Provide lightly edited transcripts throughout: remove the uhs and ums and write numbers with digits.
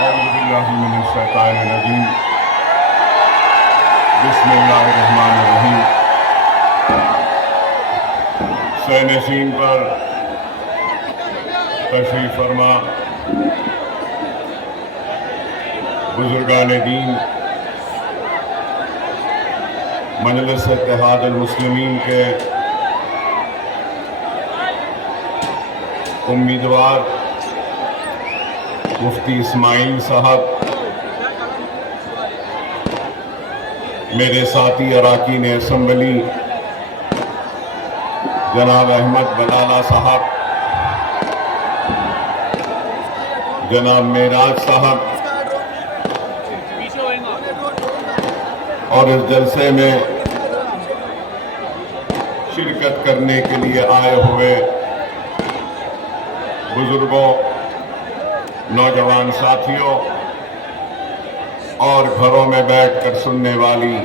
أعوذ بالله من الشيطان الرجيم بسم اللہ الرحمن الرحیم۔ سینشین پر تشریف فرما بزرگان دین، مجلس اتحاد المسلمین کے امیدوار مفتی اسماعیل صاحب، میرے ساتھی اراکین اسمبلی جناب احمد بلالہ صاحب، جناب معراج صاحب، اور اس جلسے میں شرکت کرنے کے لیے آئے ہوئے بزرگوں، نوجوان ساتھیوں اور گھروں میں بیٹھ کر سننے والی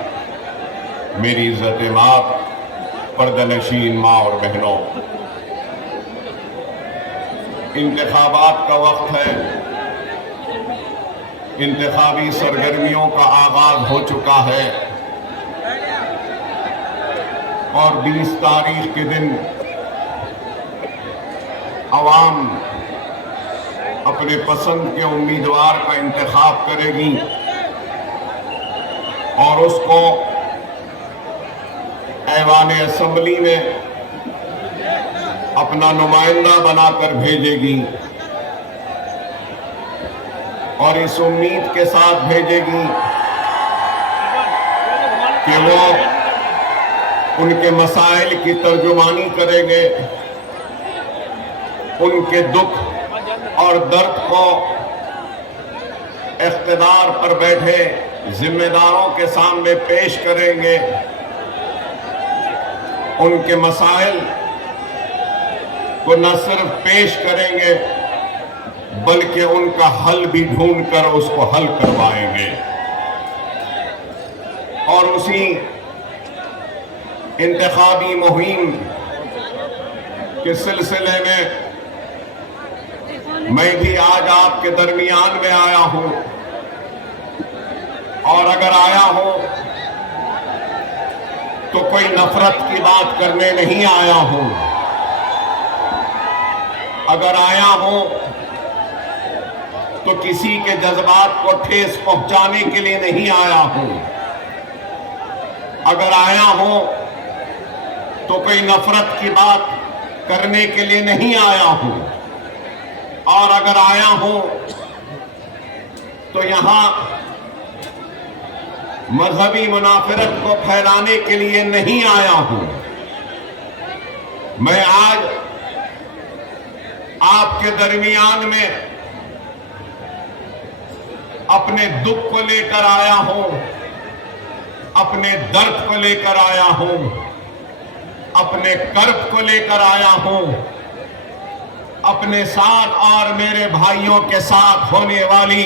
میری عزت ماں، پردہ نشین ماں اور بہنوں، انتخابات کا وقت ہے، انتخابی سرگرمیوں کا آغاز ہو چکا ہے اور 20 تاریخ کے دن عوام اپنے پسند کے امیدوار کا انتخاب کرے گی اور اس کو ایوان اسمبلی میں اپنا نمائندہ بنا کر بھیجے گی، اور اس امید کے ساتھ بھیجے گی کہ وہ ان کے مسائل کی ترجمانی کریں گے، ان کے دکھ اور درد کو اقتدار پر بیٹھے ذمہ داروں کے سامنے پیش کریں گے، ان کے مسائل کو نہ صرف پیش کریں گے بلکہ ان کا حل بھی ڈھونڈ کر اس کو حل کروائیں گے، اور اسی انتخابی مہم کے سلسلے میں میں بھی آج آپ کے درمیان میں آیا ہوں، اور اگر آیا ہوں تو کوئی نفرت کی بات کرنے نہیں آیا ہوں، اگر آیا ہوں تو کسی کے جذبات کو ٹھیس پہنچانے کے لیے نہیں آیا ہوں، اگر آیا ہوں تو کوئی نفرت کی بات کرنے کے لیے نہیں آیا ہوں، اور اگر آیا ہوں تو یہاں مذہبی منافرت کو پھیلانے کے لیے نہیں آیا ہوں۔ میں آج آپ کے درمیان میں اپنے دکھ کو لے کر آیا ہوں، اپنے درد کو لے کر آیا ہوں، اپنے کرب کو لے کر آیا ہوں، اپنے ساتھ اور میرے بھائیوں کے ساتھ ہونے والی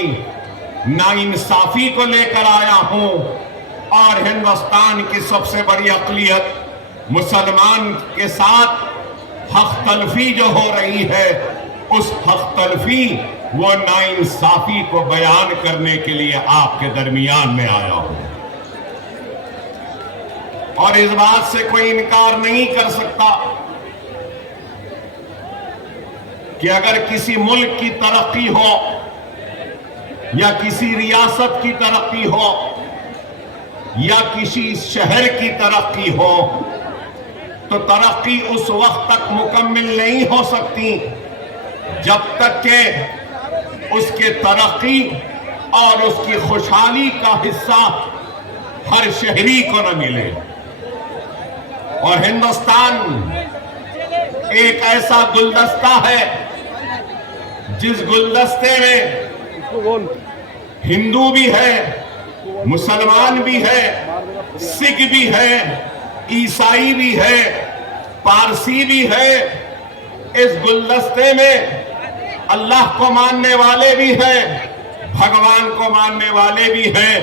ناانصافی کو لے کر آیا ہوں، اور ہندوستان کی سب سے بڑی اقلیت مسلمان کے ساتھ حق تلفی جو ہو رہی ہے، اس حق تلفی وہ ناانصافی کو بیان کرنے کے لیے آپ کے درمیان میں آیا ہوں، اور اس بات سے کوئی انکار نہیں کر سکتا کہ اگر کسی ملک کی ترقی ہو یا کسی ریاست کی ترقی ہو یا کسی شہر کی ترقی ہو تو ترقی اس وقت تک مکمل نہیں ہو سکتی جب تک کہ اس کے ترقی اور اس کی خوشحالی کا حصہ ہر شہری کو نہ ملے، اور ہندوستان ایک ایسا گلدستہ ہے جس گلدستے میں ہندو بھی ہے، مسلمان بھی ہے، سکھ بھی ہے، عیسائی بھی ہے، پارسی بھی ہے، اس گلدستے میں اللہ کو ماننے والے بھی ہیں، بھگوان کو ماننے والے بھی ہیں،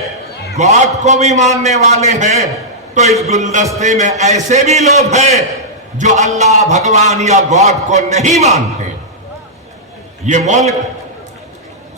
گاڈ کو بھی ماننے والے ہیں، تو اس گلدستے میں ایسے بھی لوگ ہیں جو اللہ، بھگوان یا گاڈ کو نہیں مانتے۔ یہ ملک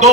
2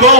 2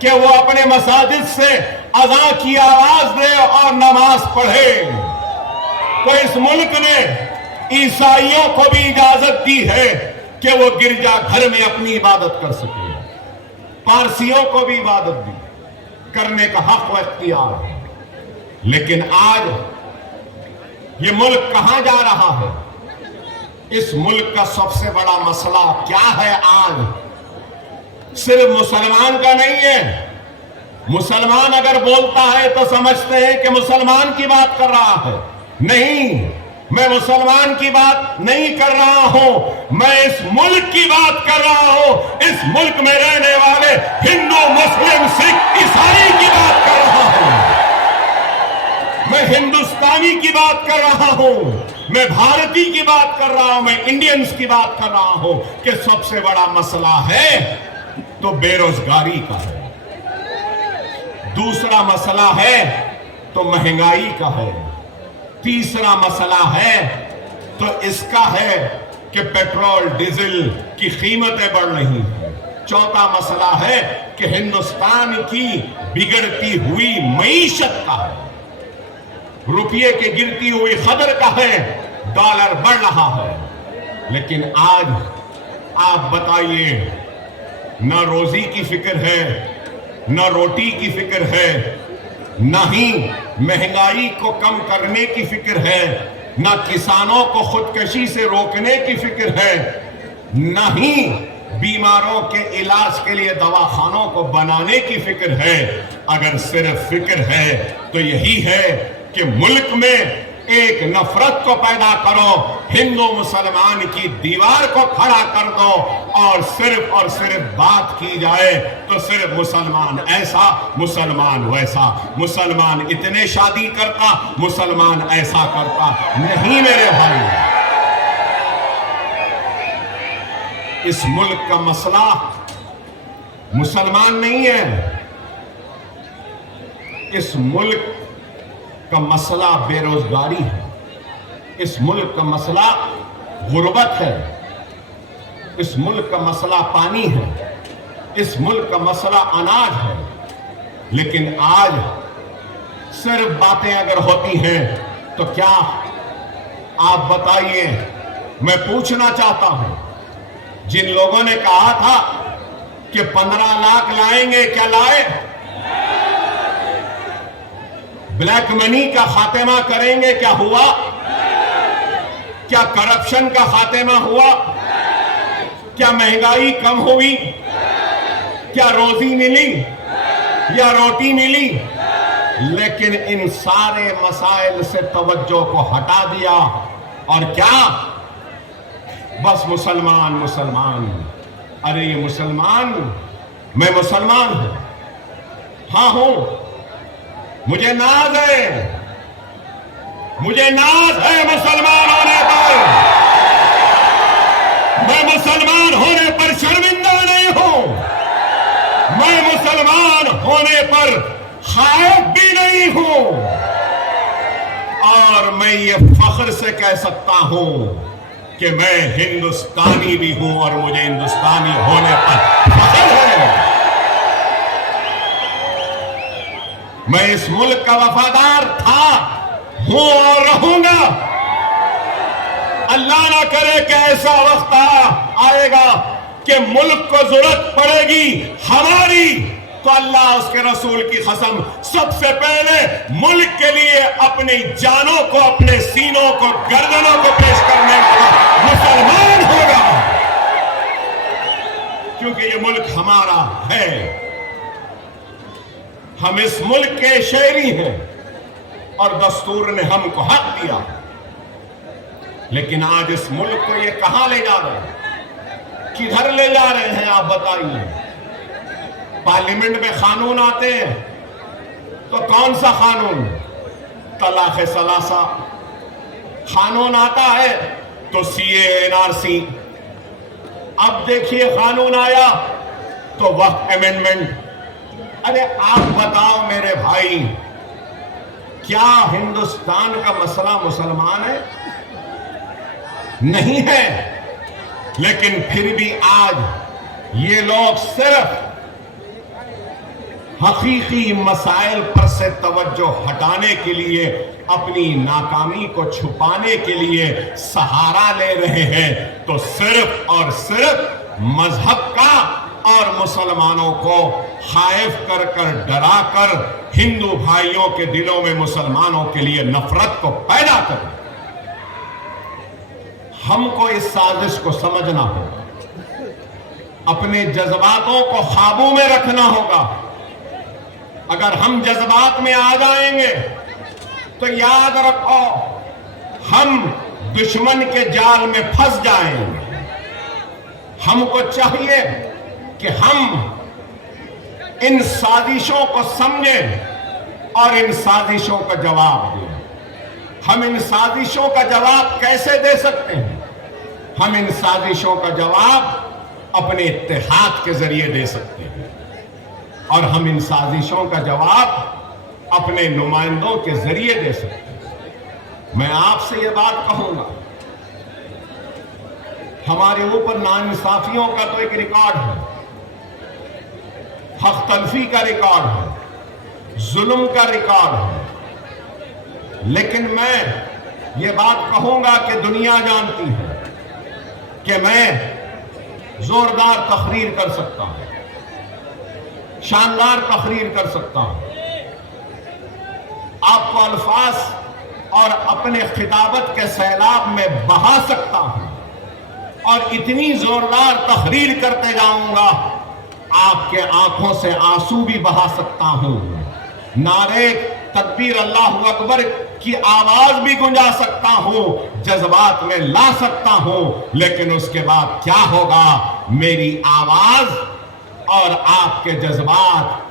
کہ وہ اپنے مساجد سے اذان کی آواز دے اور نماز پڑھے، تو اس ملک نے عیسائیوں کو بھی اجازت دی ہے کہ وہ گرجا گھر میں اپنی عبادت کر سکے، پارسیوں کو بھی عبادت دی کرنے کا حق و اختیار ہے۔ لیکن آج یہ ملک کہاں جا رہا ہے؟ اس ملک کا سب سے بڑا مسئلہ کیا ہے آج؟ صرف مسلمان کا نہیں ہے۔ مسلمان اگر بولتا ہے تو سمجھتے ہیں کہ مسلمان کی بات کر رہا ہے۔ نہیں، میں مسلمان کی بات نہیں کر رہا ہوں، میں اس ملک کی بات کر رہا ہوں۔ اس ملک میں رہنے والے ہندو، مسلم، سکھ، عیسائی کی بات کر رہا ہوں۔ میں ہندوستانی کی بات کر رہا ہوں، میں بھارتی کی بات کر رہا ہوں، میں انڈینز کی بات کر رہا ہوں کہ سب سے بڑا مسئلہ ہے تو بے روزگاری کا ہے، دوسرا مسئلہ ہے تو مہنگائی کا ہے، تیسرا مسئلہ ہے تو اس کا ہے کہ پیٹرول ڈیزل کی قیمتیں بڑھ رہی ہیں، چوتھا مسئلہ ہے کہ ہندوستان کی بگڑتی ہوئی معیشت کا ہے، روپیے کی گرتی ہوئی قدر کا ہے، ڈالر بڑھ رہا ہے۔ لیکن آج آپ بتائیے، نہ روزی کی فکر ہے، نہ روٹی کی فکر ہے، نہ ہی مہنگائی کو کم کرنے کی فکر ہے، نہ کسانوں کو خودکشی سے روکنے کی فکر ہے، نہ ہی بیماروں کے علاج کے لیے دواخانوں کو بنانے کی فکر ہے۔ اگر صرف فکر ہے تو یہی ہے کہ ملک میں ایک نفرت کو پیدا کرو، ہندو مسلمان کی دیوار کو کھڑا کر دو، اور صرف بات کی جائے تو صرف مسلمان ایسا، مسلمان ویسا، مسلمان اتنے شادی کرتا، مسلمان ایسا کرتا۔ نہیں میرے بھائی، اس ملک کا مسئلہ مسلمان نہیں ہے، اس ملک کا مسئلہ بے روزگاری ہے، اس ملک کا مسئلہ غربت ہے، اس ملک کا مسئلہ پانی ہے، اس ملک کا مسئلہ اناج ہے۔ لیکن آج صرف باتیں اگر ہوتی ہیں تو کیا آپ بتائیے، میں پوچھنا چاہتا ہوں، جن لوگوں نے کہا تھا کہ 15 لاکھ لائیں گے، کیا لائے؟ بلیک منی کا خاتمہ کریں گے، کیا ہوا؟ کیا کرپشن کا خاتمہ ہوا؟ کیا مہنگائی کم ہوئی؟ کیا روزی ملی یا روٹی ملی؟ لیکن ان سارے مسائل سے توجہ کو ہٹا دیا، اور کیا؟ بس مسلمان مسلمان۔ ارے یہ مسلمان، میں مسلمان ہوں، ہاں ہوں، مجھے ناز ہے، مجھے ناز ہے مسلمان ہونے پر، میں مسلمان ہونے پر شرمندہ نہیں ہوں، میں مسلمان ہونے پر خائف بھی نہیں ہوں، اور میں یہ فخر سے کہہ سکتا ہوں کہ میں ہندوستانی بھی ہوں، اور مجھے ہندوستانی ہونے پر فخر ہے۔ میں اس ملک کا وفادار تھا، ہوں اور رہوں گا۔ اللہ نہ کرے کہ ایسا وقت آئے گا کہ ملک کو ضرورت پڑے گی ہماری، تو اللہ اس کے رسول کی قسم سب سے پہلے ملک کے لیے اپنی جانوں کو، اپنے سینوں کو، گردنوں کو پیش کرنے والا مسلمان ہوگا، کیونکہ یہ ملک ہمارا ہے، ہم اس ملک کے شہری ہیں، اور دستور نے ہم کو حق دیا۔ لیکن آج اس ملک کو یہ کہاں لے جا رہے ہیں؟ کدھر لے جا رہے ہیں آپ بتائیے؟ پارلیمنٹ میں قانون آتے ہیں تو کون سا قانون؟ طلاق ثلاثہ۔ قانون آتا ہے تو CAA، اب دیکھیے قانون آیا تو وقف امینڈمنٹ۔ ارے آپ بتاؤ میرے بھائی، کیا ہندوستان کا مسئلہ مسلمان ہے؟ نہیں ہے، لیکن پھر بھی آج یہ لوگ صرف حقیقی مسائل پر سے توجہ ہٹانے کے لیے، اپنی ناکامی کو چھپانے کے لیے سہارا لے رہے ہیں، تو صرف اور صرف مذہب کا اور مسلمانوں کو خائف کر کر، ڈرا کر، ہندو بھائیوں کے دلوں میں مسلمانوں کے لیے نفرت کو پیدا کر۔ ہم کو اس سازش کو سمجھنا ہوگا، اپنے جذباتوں کو قابو میں رکھنا ہوگا۔ اگر ہم جذبات میں آ جائیں گے تو یاد رکھو ہم دشمن کے جال میں پھنس جائیں گے۔ ہم کو چاہیے کہ ہم ان سازشوں کو سمجھیں اور ان سازشوں کا جواب دیں۔ ہم ان سازشوں کا جواب کیسے دے سکتے ہیں؟ ہم ان سازشوں کا جواب اپنے اتحاد کے ذریعے دے سکتے ہیں، اور ہم ان سازشوں کا جواب اپنے نمائندوں کے ذریعے دے سکتے ہیں۔ میں آپ سے یہ بات کہوں گا، ہمارے اوپر ناانصافیوں کا تو ایک ریکارڈ ہے، حق تلفی کا ریکارڈ ہے، ظلم کا ریکارڈ ہے، لیکن میں یہ بات کہوں گا کہ دنیا جانتی ہے کہ میں زوردار تقریر کر سکتا ہوں، شاندار تقریر کر سکتا ہوں، آپ کو الفاظ اور اپنے خطابت کے سیلاب میں بہا سکتا ہوں، اور اتنی زوردار تقریر کرتے جاؤں گا آپ کے آنکھوں سے آنسو بھی بہا سکتا ہوں، نعرے تکبیر اللہ اکبر کی آواز بھی گنجا سکتا ہوں، جذبات میں لا سکتا ہوں، لیکن اس کے بعد کیا ہوگا؟ میری آواز اور آپ کے جذبات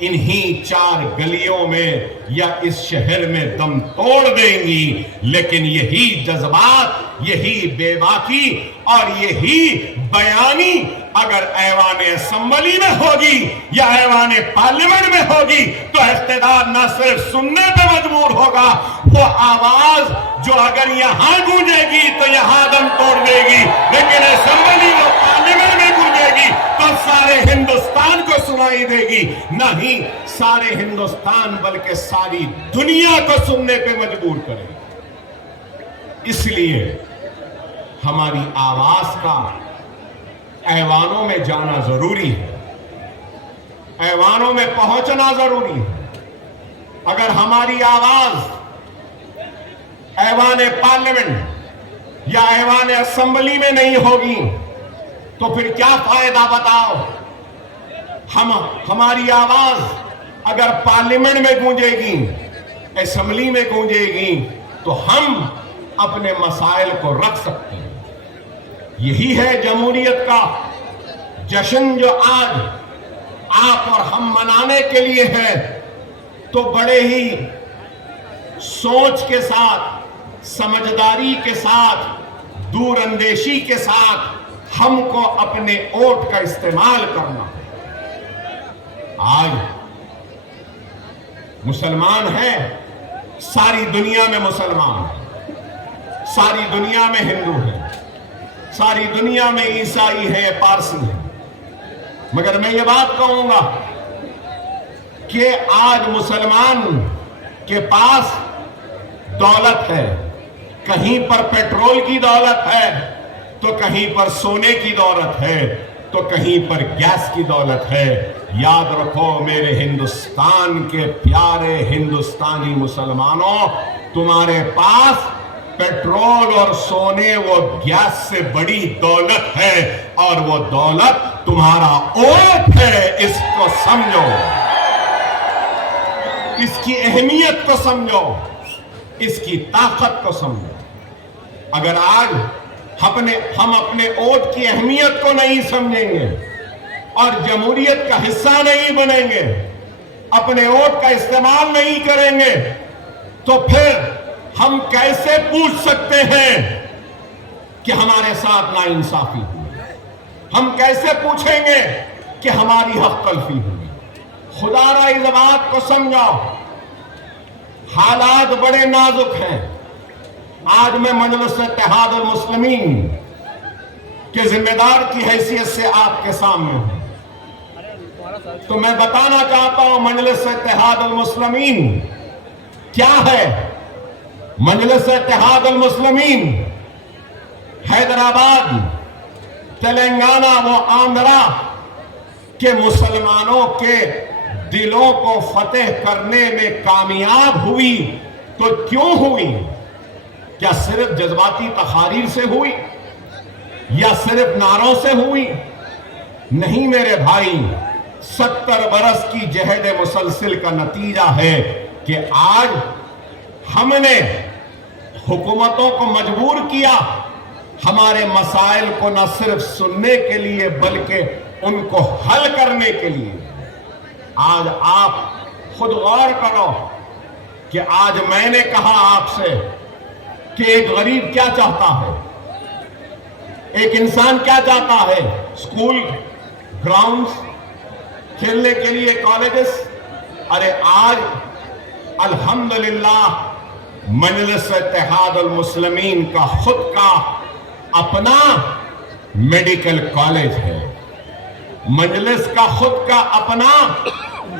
انہی 4 گلیوں میں یا اس شہر میں دم توڑ دیں گی، لیکن یہی جذبات، یہی بے باکی اور یہی بیانی اگر ایوان اسمبلی میں ہوگی یا ایوان پارلیمنٹ میں ہوگی تو اقتدار نہ صرف سننے پہ مجبور ہوگا، وہ آواز جو اگر یہاں گونجے گی تو یہاں دم توڑ دے گی، لیکن اسمبلی و پارلیمنٹ میں گونجے گی تو سارے ہندوستان کو سنائی دے گی، نہ ہی سارے ہندوستان بلکہ ساری دنیا کو سننے پہ مجبور کرے گی۔ اس لیے ہماری آواز کا ایوانوں میں جانا ضروری ہے، ایوانوں میں پہنچنا ضروری ہے۔ اگر ہماری آواز ایوان پارلیمنٹ یا ایوان اسمبلی میں نہیں ہوگی تو پھر کیا فائدہ بتاؤ؟ ہماری آواز اگر پارلیمنٹ میں گونجے گی، اسمبلی میں گونجے گی تو ہم اپنے مسائل کو رکھ سکتے ہیں۔ یہی ہے جمہوریت کا جشن جو آج آپ اور ہم منانے کے لیے ہے، تو بڑے ہی سوچ کے ساتھ، سمجھداری کے ساتھ، دور اندیشی کے ساتھ ہم کو اپنے ووٹ کا استعمال کرنا ہے۔ آج مسلمان ہیں، ساری دنیا میں مسلمان ہیں، ساری دنیا میں ہندو ہیں، ساری دنیا میں عیسائی ہے، پارسی ہے، مگر میں یہ بات کہوں گا کہ آج مسلمان کے پاس دولت ہے، کہیں پر پیٹرول کی دولت ہے تو کہیں پر سونے کی دولت ہے تو کہیں پر گیس کی دولت ہے۔ یاد رکھو میرے ہندوستان کے پیارے ہندوستانی مسلمانوں، تمہارے پاس پیٹرول اور سونے و گیس سے بڑی دولت ہے، اور وہ دولت تمہارا ووٹ ہے۔ اس کو سمجھو، اس کی اہمیت کو سمجھو، اس کی طاقت کو سمجھو۔ اگر آج ہم اپنے ووٹ کی اہمیت کو نہیں سمجھیں گے اور جمہوریت کا حصہ نہیں بنیں گے، اپنے ووٹ کا استعمال نہیں کریں گے، تو پھر ہم کیسے پوچھ سکتے ہیں کہ ہمارے ساتھ ناانصافی ہوئی؟ ہم کیسے پوچھیں گے کہ ہماری حق تلفی ہوئی؟ خدا را اس بات کو سمجھو، حالات بڑے نازک ہیں۔ آج میں مجلس اتحاد المسلمین کے ذمہ دار کی حیثیت سے آپ کے سامنے ہوں۔ تو میں بتانا چاہتا ہوں مجلس اتحاد المسلمین کیا ہے۔ مجلس اتحاد المسلمین حیدرآباد، تلنگانہ و آندھرا کے مسلمانوں کے دلوں کو فتح کرنے میں کامیاب ہوئی تو کیوں ہوئی؟ کیا صرف جذباتی تقاریر سے ہوئی یا صرف نعروں سے ہوئی؟ نہیں میرے بھائی، 70 برس کی جہد مسلسل کا نتیجہ ہے کہ آج ہم نے حکومتوں کو مجبور کیا ہمارے مسائل کو نہ صرف سننے کے لیے بلکہ ان کو حل کرنے کے لیے۔ آج آپ خود غور کرو کہ آج میں نے کہا آپ سے کہ ایک غریب کیا چاہتا ہے، ایک انسان کیا چاہتا ہے؟ اسکول، گراؤنڈز، کھیلنے کے لیے کالجز۔ ارے آج الحمدللہ مجلس اتحاد المسلمین کا خود کا اپنا میڈیکل کالج ہے، مجلس کا خود کا اپنا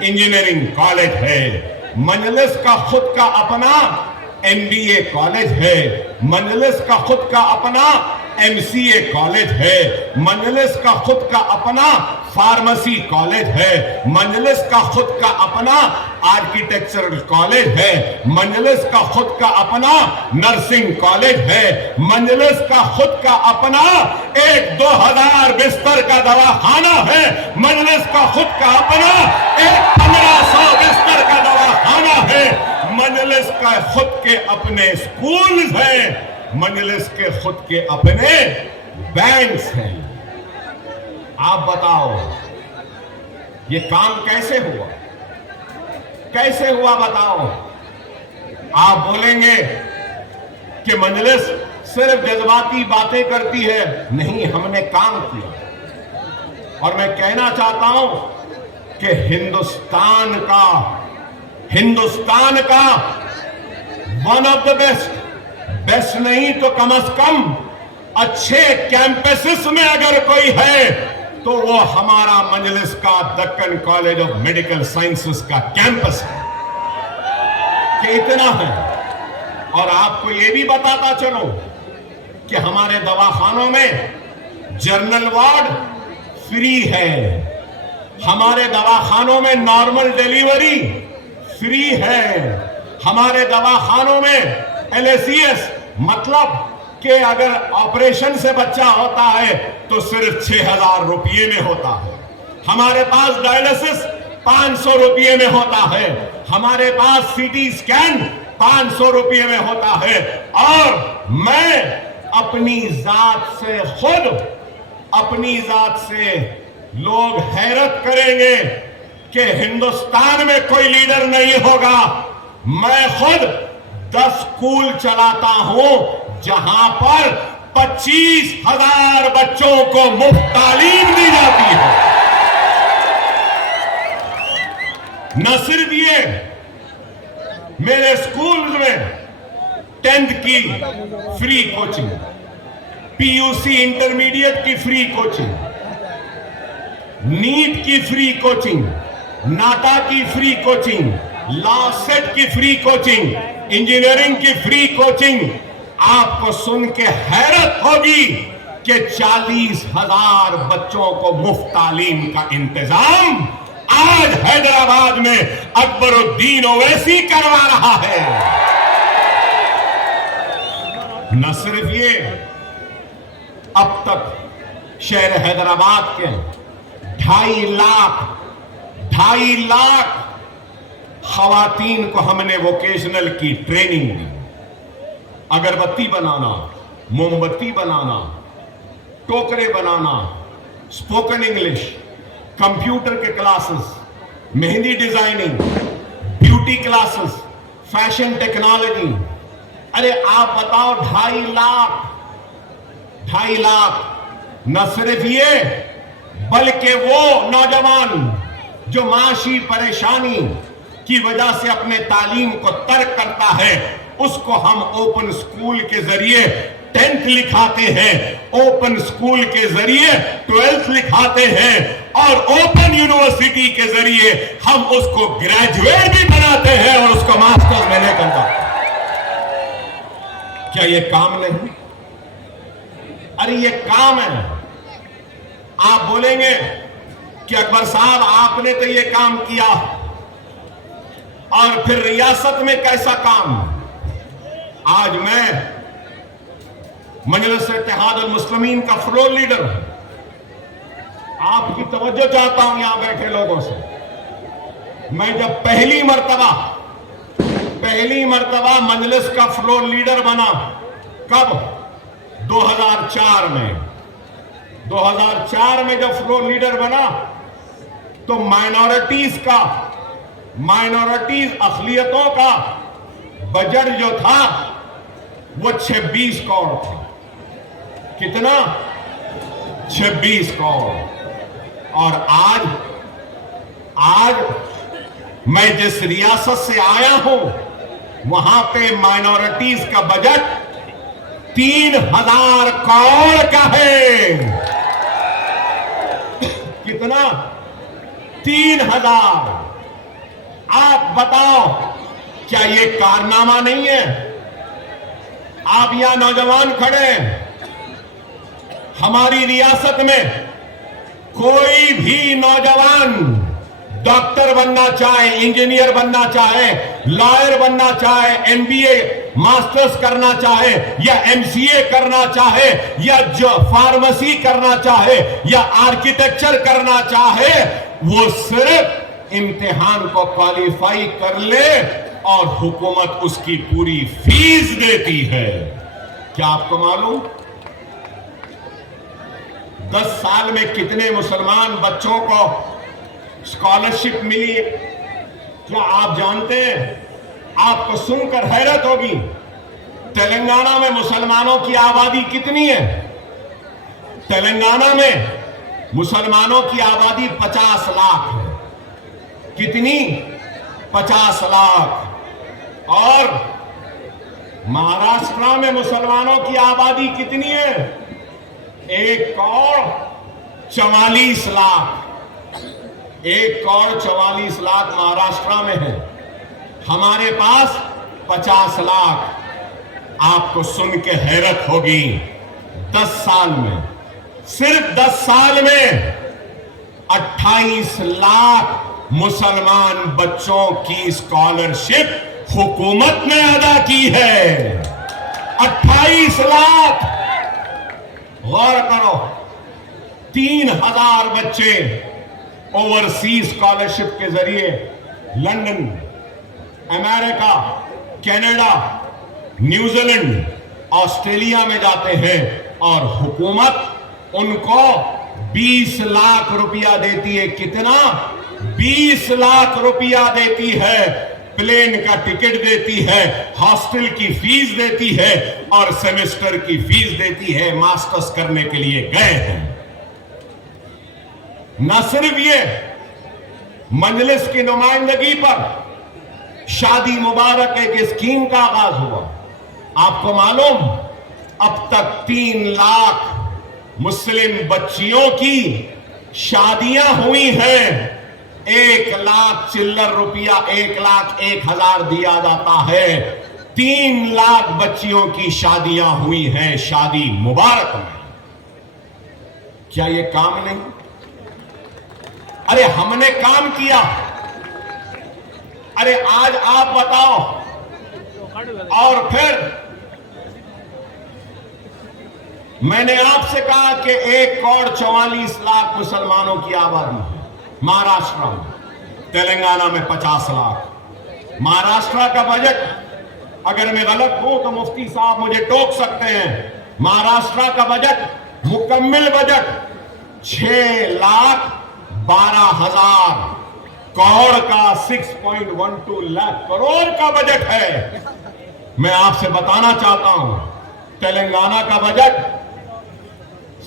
انجینئرنگ کالج ہے، مجلس کا خود کا اپنا MBA کالج ہے، مجلس کا خود کا اپنا MCA کالج ہے، مجلس کا خود کا اپنا فارمیسی کالج ہے، مجلس کا خود کا اپنا آرکیٹیکچرل کالج ہے، مجلس کا خود کا اپنا نرسنگ کالج ہے، مجلس کا خود کا اپنا 1-2000 بستر کا دواخانہ ہے، مجلس کا خود کا اپنا 1500 بستر کا دواخانہ ہے، مجلس کا خود کے اپنے اسکولز ہیں، مجلس کے خود کے اپنے بینکس ہیں۔ آپ بتاؤ یہ کام کیسے ہوا؟ کیسے ہوا بتاؤ؟ آپ بولیں گے کہ مجلس صرف جذباتی باتیں کرتی ہے۔ نہیں، ہم نے کام کیا، اور میں کہنا چاہتا ہوں کہ ہندوستان کا ون آف دا بیسٹ نہیں تو کم از کم اچھے کیمپسز میں اگر کوئی ہے تو وہ ہمارا مجلس کا Deccan college of medical sciences کا کیمپس ہے کہ اتنا ہے۔ اور آپ کو یہ بھی بتاتا چلو کہ ہمارے دواخانوں میں جنرل وارڈ فری ہے، ہمارے دواخانوں میں نارمل ڈیلیوری فری ہے، ہمارے دواخانوں میں LACS مطلب کہ اگر آپریشن سے بچہ ہوتا ہے تو صرف 6000 روپیے میں ہوتا ہے، ہمارے پاس ڈائلسس 500 روپیے میں ہوتا ہے، ہمارے پاس CT اسکین 500 روپیے میں ہوتا ہے۔ اور میں اپنی ذات سے لوگ حیرت کریں گے کہ ہندوستان میں کوئی لیڈر نہیں ہوگا، میں خود 10 اسکول چلاتا ہوں جہاں پر 25,000 بچوں کو مفت تعلیم دی جاتی ہے۔ نہ صرف یہ، میرے اسکول میں 10th کی فری کوچنگ، PUC انٹرمیڈیٹ کی فری کوچنگ، نیٹ کی فری کوچنگ، ناٹا کی فری کوچنگ، لا سیٹ کی فری کوچنگ، انجینئرنگ کی فری کوچنگ۔ آپ کو سن کے حیرت ہوگی کہ 40,000 بچوں کو مفت تعلیم کا انتظام آج حیدرآباد میں اکبر الدین اویسی کروا رہا ہے۔ نہ صرف یہ، اب تک شہر حیدرآباد کے 2.5 لاکھ خواتین کو ہم نے ووکیشنل کی ٹریننگ دی۔ اگربتی بنانا، موم بتی بنانا، ٹوکرے بنانا، اسپوکن انگلش، کمپیوٹر کے classes, mehndi designing, beauty classes, fashion technology. ارے آپ بتاؤ 2.5 لاکھ، نہ صرف یہ بلکہ وہ نوجوان جو معاشی پریشانی کی وجہ سے اپنے تعلیم کو ترک کرتا ہے، اس کو ہم اوپن اسکول کے ذریعے 10th لکھاتے ہیں، اوپن اسکول کے ذریعے 12th لکھاتے ہیں، اور اوپن یونیورسٹی کے ذریعے ہم اس کو گریجویٹ بھی بناتے ہیں اور اس کو ماسٹر میں لے کر جاتے ہیں۔ کیا یہ کام نہیں؟ ارے یہ کام ہے۔ آپ بولیں گے کہ اکبر صاحب آپ نے تو یہ کام کیا، اور پھر ریاست میں کیسا کام؟ آج میں مجلس اتحاد المسلمین کا فلور لیڈر ہوں۔ آپ کی توجہ چاہتا ہوں یہاں بیٹھے لوگوں سے۔ میں جب پہلی مرتبہ مجلس کا فلور لیڈر بنا، کب؟ 2004 میں 2004 میں جب فلور لیڈر بنا تو مائنورٹیز اقلیتوں کا بجٹ جو تھا وہ 26 کروڑ تھا۔ کتنا؟ 26 کروڑ۔ اور آج میں جس ریاست سے آیا ہوں وہاں پہ مائنورٹیز کا بجٹ 3000 کروڑ کا ہے۔ کتنا؟ 3000۔ آپ بتاؤ کیا یہ کارنامہ نہیں ہے؟ آپ یہاں نوجوان کھڑے ہیں، ہماری ریاست میں کوئی بھی نوجوان ڈاکٹر بننا چاہے، انجینئر بننا چاہے، لائر بننا چاہے، MBA ماسٹرز کرنا چاہے، یا MCA کرنا چاہے، یا جو فارمیسی کرنا چاہے، یا آرکیٹیکچر کرنا چاہے، وہ صرف امتحان کو کوالیفائی کر لے اور حکومت اس کی پوری فیس دیتی ہے۔ کیا آپ کو معلوم 10 سال میں کتنے مسلمان بچوں کو اسکالرشپ ملی؟ کیا آپ جانتے ہیں؟ آپ کو سن کر حیرت ہوگی، تلنگانہ میں مسلمانوں کی آبادی کتنی ہے؟ تلنگانہ میں مسلمانوں کی آبادی 50 لاکھ ہے۔ کتنی؟ 50 لاکھ۔ اور مہاراشٹر میں مسلمانوں کی آبادی کتنی ہے؟ 1 کروڑ 44 لاکھ۔ 1 کروڑ 44 لاکھ مہاراشٹر میں ہے، ہمارے پاس 50 لاکھ۔ آپ کو سن کے حیرت ہوگی، 10 سال میں، صرف 10 سال میں 28 لاکھ مسلمان بچوں کی اسکالرشپ حکومت نے ادا کی ہے۔ 28 لاکھ۔ غور کرو، 3000 بچے اوورسیز اسکالرشپ کے ذریعے لندن، امریکہ، کینیڈا، نیوزی لینڈ، آسٹریلیا میں جاتے ہیں، اور حکومت ان کو 20 لاکھ روپیہ دیتی ہے۔ کتنا؟ 20 لاکھ روپیہ دیتی ہے۔ پلین کا ٹکٹ دیتی ہے، ہاسٹل کی فیس دیتی ہے، اور سیمسٹر کی فیس دیتی ہے۔ ماسٹرز کرنے کے لیے گئے ہیں۔ نہ صرف یہ، مجلس کی نمائندگی پر شادی مبارک ایک اسکیم کا آغاز ہوا۔ آپ کو معلوم اب تک 3 لاکھ مسلم بچیوں کی شادیاں ہوئی ہیں۔ 1 لاکھ چلر روپیہ، 1,01,000 دیا جاتا ہے۔ 3 لاکھ بچیوں کی شادیاں ہوئی ہیں شادی مبارک میں۔ کیا یہ کام نہیں؟ ارے ہم نے کام کیا۔ ارے آج آپ بتاؤ، اور پھر میں نے آپ سے کہا کہ 1 کروڑ 44 لاکھ مسلمانوں کی آبادی ہے مہاراشٹر میں، تلنگانہ میں 50 لاکھ۔ مہاراشٹر کا بجٹ، اگر میں غلط ہوں تو مفتی صاحب مجھے ٹوک سکتے ہیں، مہاراشٹر کا بجٹ، مکمل بجٹ 6,12,000 کروڑ کا، 6.12 لاکھ کروڑ کا بجٹ ہے۔ میں آپ سے بتانا چاہتا ہوں، تلنگانہ کا بجٹ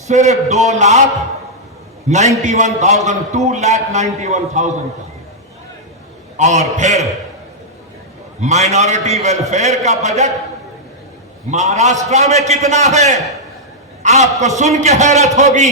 صرف 2,91,000 2,91,000 کا۔ اور پھر مائنورٹی ویلفیئر کا بجٹ مہاراشٹر میں کتنا ہے؟ آپ کو سن کے حیرت ہوگی،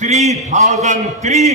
3003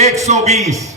120,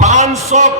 500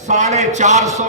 450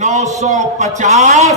950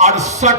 68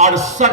68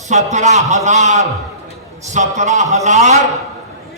17,000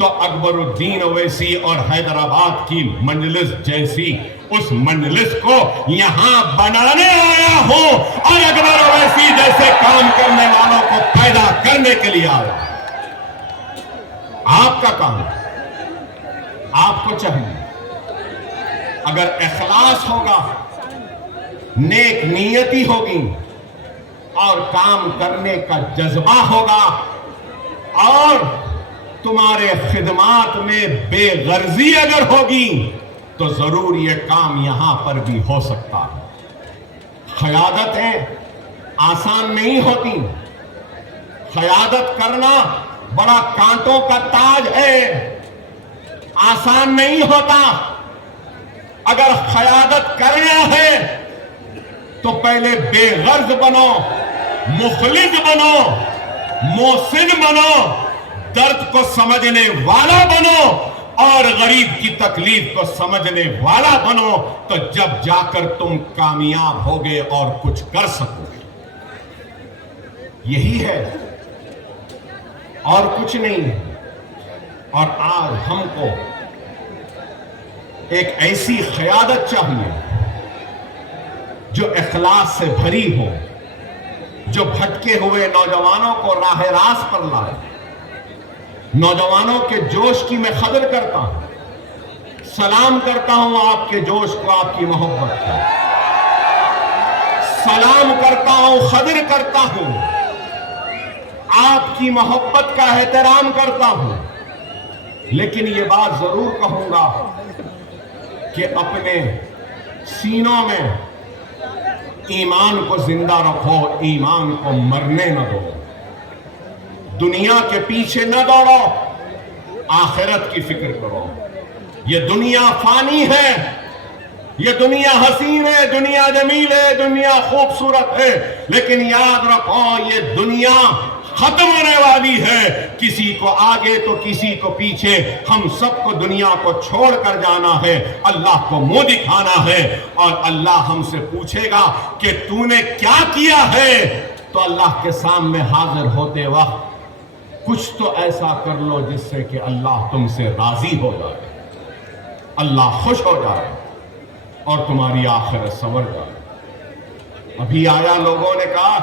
تو اکبر الدین اویسی اور حیدرآباد کی مجلس جیسی اس مجلس کو یہاں بنانے آیا ہوں اور اکبر اویسی جیسے کام کرنے والوں کو پیدا کرنے کے لیے آیا. آپ کا کام آپ کو چاہیے اگر اخلاص ہوگا, نیک نیتی ہوگی اور کام کرنے کا جذبہ ہوگا اور تمہارے خدمات میں بے غرضی اگر ہوگی تو ضرور یہ کام یہاں پر بھی ہو سکتا ہے. قیادتیں آسان نہیں ہوتی. قیادت کرنا بڑا کانٹوں کا تاج ہے, آسان نہیں ہوتا. اگر قیادت کرنا ہے تو پہلے بے غرض بنو, مخلص بنو, محسن بنو, درد کو سمجھنے والا بنو اور غریب کی تکلیف کو سمجھنے والا بنو, تو جب جا کر تم کامیاب ہوگے اور کچھ کر سکو گے. یہی ہے اور کچھ نہیں ہے. اور آج ہم کو ایک ایسی قیادت چاہیے جو اخلاص سے بھری ہو, جو بھٹکے ہوئے نوجوانوں کو راہ راست پر لائے. نوجوانوں کے جوش کی میں قدر کرتا ہوں, سلام کرتا ہوں آپ کے جوش کو, آپ کی محبت کو سلام کرتا ہوں, قدر کرتا ہوں, آپ کی محبت کا احترام کرتا ہوں. لیکن یہ بات ضرور کہوں گا کہ اپنے سینوں میں ایمان کو زندہ رکھو, ایمان کو مرنے نہ دو. دنیا کے پیچھے نہ دوڑو, آخرت کی فکر کرو. یہ دنیا فانی ہے, یہ دنیا حسین ہے, دنیا جمیل ہے, دنیا خوبصورت ہے, لیکن یاد رکھو یہ دنیا ختم ہونے والی ہے. کسی کو آگے تو کسی کو پیچھے, ہم سب کو دنیا کو چھوڑ کر جانا ہے, اللہ کو منہ دکھانا ہے. اور اللہ ہم سے پوچھے گا کہ تو نے کیا کیا ہے, تو اللہ کے سامنے حاضر ہوتے وقت کچھ تو ایسا کر لو جس سے کہ اللہ تم سے راضی ہو جائے, اللہ خوش ہو جائے اور تمہاری آخرت سنور جائے. ابھی آیا, لوگوں نے کہا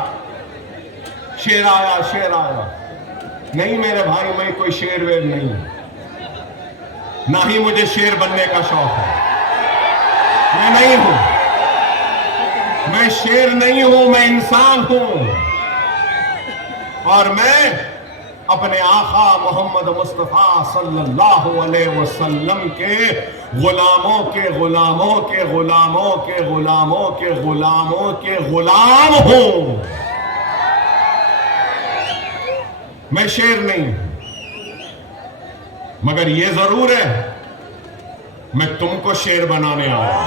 شیر آیا, شیر آیا. نہیں میرے بھائی, میں کوئی شیر ویر نہیں ہوں, نہ ہی مجھے شیر بننے کا شوق ہے. میں نہیں ہوں, میں شیر نہیں ہوں, میں انسان ہوں. اور میں اپنے آقا محمد مصطفیٰ صلی اللہ علیہ وسلم کے غلاموں کے غلاموں کے غلاموں کے غلاموں کے غلاموں کے غلام ہوں. میں شیر نہیں ہوں, مگر یہ ضرور ہے میں تم کو شیر بنانے آیا ہوں.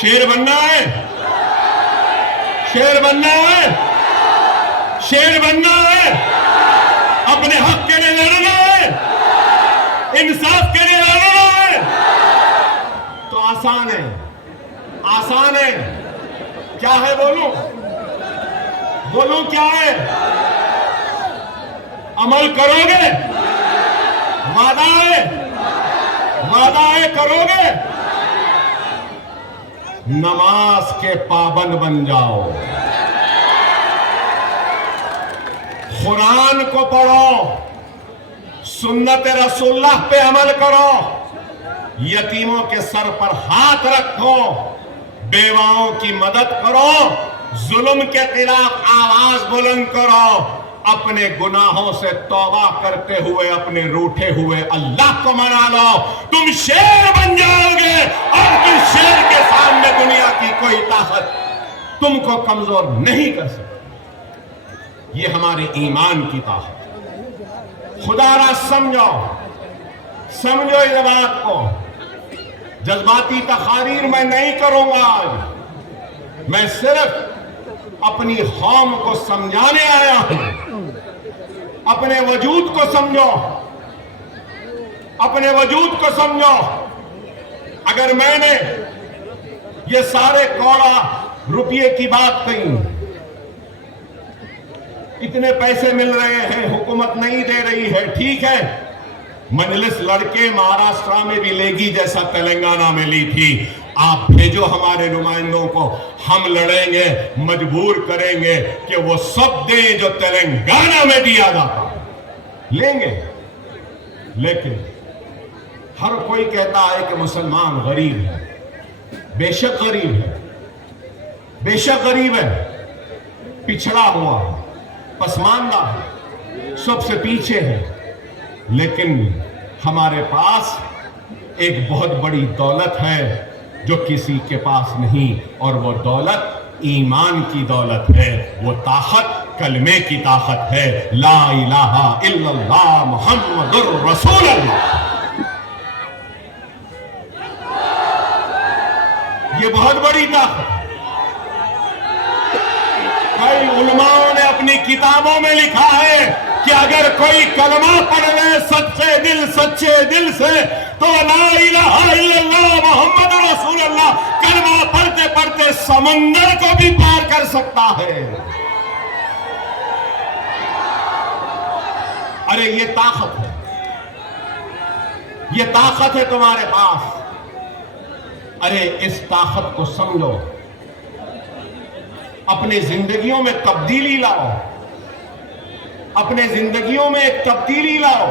شیر بننا ہے, شیر بننا ہے, شیر بننا ہے, اپنے حق کے لیے لڑنا ہے, انصاف کے لیے لڑنا ہے. تو آسان ہے, آسان ہے. کیا ہے بولوں, بولوں کیا ہے؟ عمل کرو گے, وعدہ ہے, وعدہ ہے, کرو گے. نماز کے پابند بن جاؤ, قرآن کو پڑھو, سنت رسول اللہ پہ عمل کرو, یتیموں کے سر پر ہاتھ رکھو, بیواؤں کی مدد کرو, ظلم کے خلاف آواز بلند کرو, اپنے گناہوں سے توبہ کرتے ہوئے اپنے روٹھے ہوئے اللہ کو منا لو. تم شیر بن جاؤ گے اور اس شیر کے سامنے دنیا کی کوئی طاقت تم کو کمزور نہیں کر سکتی. یہ ہمارے ایمان کی طاقت. خدا را سمجھو, سمجھو یہ بات کو. جذباتی تقاریر میں نہیں کروں گا آج, میں صرف اپنی قوم کو سمجھانے آیا ہوں. اپنے وجود کو سمجھو, اپنے وجود کو سمجھو. اگر میں نے یہ سارے کوڑا روپیے کی بات کہی, اتنے پیسے مل رہے ہیں، حکومت نہیں دے رہی ہے، ٹھیک ہے، مجلس لڑکے مہاراشٹرا میں بھی لے گی جیسا تلنگانہ میں لی تھی، آپ بھیجو ہمارے نمائندوں کو، ہم لڑیں گے، مجبور کریں گے کہ وہ سب دیں جو تلنگانہ میں دیا جاتا، لیں گے۔ لیکن ہر کوئی کہتا ہے کہ مسلمان غریب ہے، بے شک غریب ہے، بے شک غریب ہے، پچھڑا ہوا ہے، پسماندہ ہے، سب سے پیچھے ہے، لیکن ہمارے پاس ایک بہت بڑی دولت ہے جو کسی کے پاس نہیں، اور وہ دولت ایمان کی دولت ہے، وہ طاقت کلمے کی طاقت ہے، لا الہ الا اللہ محمد الرسول اللہ۔ یہ بہت بڑی طاقت ہے۔ کئی علماء نے اپنی کتابوں میں لکھا ہے کہ اگر کوئی کلمہ پڑھ لے سچے دل سے تو لا الہ الا اللہ محمد رسول اللہ کلمہ پڑھتے پڑھتے سمندر کو بھی پار کر سکتا ہے۔ ارے یہ طاقت ہے، یہ طاقت ہے تمہارے پاس۔ ارے اس طاقت کو سمجھو، اپنی زندگیوں میں تبدیلی لاؤ، اپنے زندگیوں میں ایک تبدیلی لاؤ۔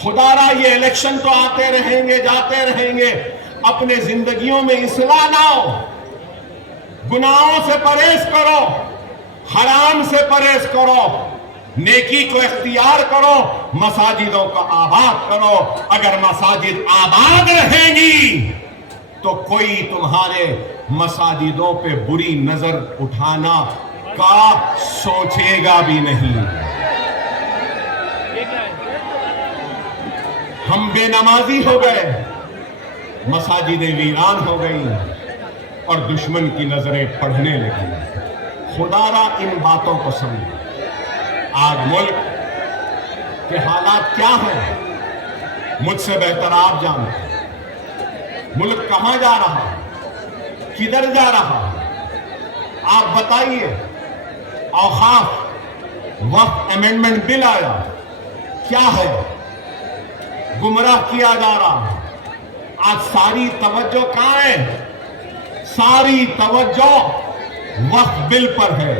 خدا را یہ الیکشن تو آتے رہیں گے، جاتے رہیں گے، اپنے زندگیوں میں اصلاح لاؤ، گناہوں سے پرہیز کرو، حرام سے پرہیز کرو، نیکی کو اختیار کرو، مساجدوں کو آباد کرو۔ اگر مساجد آباد رہیں گی تو کوئی تمہارے مساجدوں پہ بری نظر اٹھانا کا سوچے گا بھی نہیں۔ ہم بے نمازی ہو گئے، مساجدیں ویران ہو گئی اور دشمن کی نظریں پڑھنے لگی۔ خدا را ان باتوں کو سمجھو۔ آج ملک کے حالات کیا ہیں مجھ سے بہتر آپ جانتے ہیں۔ ملک کہاں جا رہا ہے، کدھر جا رہا ہے، آپ بتائیے۔ اوقاف وقت امینڈمنٹ بل آیا، کیا ہے، گمراہ کیا جا رہا ہے۔ آج ساری توجہ کہاں ہے؟ ساری توجہ وقت بل پر ہے،